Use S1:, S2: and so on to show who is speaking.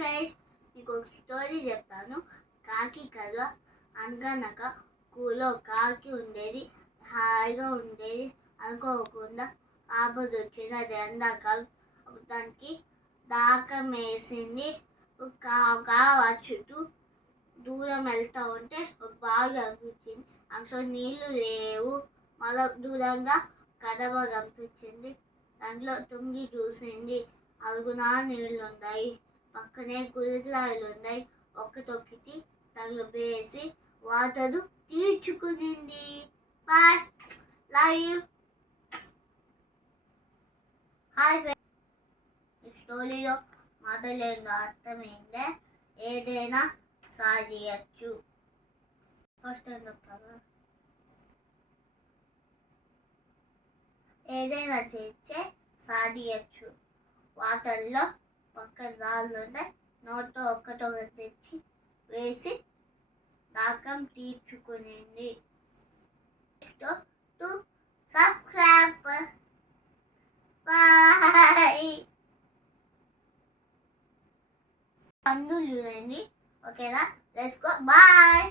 S1: Friends మీకు ఒక story చెప్తాను. కాకి కథ అనగనక కూలో కాకి ఉండేది హాయిగా ఉండేది అనుకోకుండా ఆపద వచ్చింది అది ఎండాకాలం. దానికి దాకం వేసింది. కావ చుట్టూ దూరం వెళ్తా ఉంటే ఒక బాగా అనిపించింది అందులో నీళ్ళు లేవు. మళ్ళా దూరంగా కదవ కనిపించింది. దాంట్లో తుంగి చూసింది. అరుగునా నీళ్ళు ఉన్నాయి పక్కనే కురికాయలు ఉన్నాయి. ఒకటొకటి తొక్కిటి వేసి వాటర్ తీర్చుకునింది. బాయ్. లైవ్ హాయ్ ఈ స్టోరీలో మాటలేందో అర్థమైందే. ఏదైనా సాధించచ్చు ఫస్ట్ చెప్పాలా? ఏదైనా చేస్తే సాధించచ్చు వాటర్లో పక్కన రాళ్ళు ఉంటాయి నోట్లో ఒక్కటొకటి తెచ్చి వేసి దాకం తీర్చుకునింది. To subscribe. బాయ్. అందులో చూడండి ఓకేనా? Let's go. బాయ్.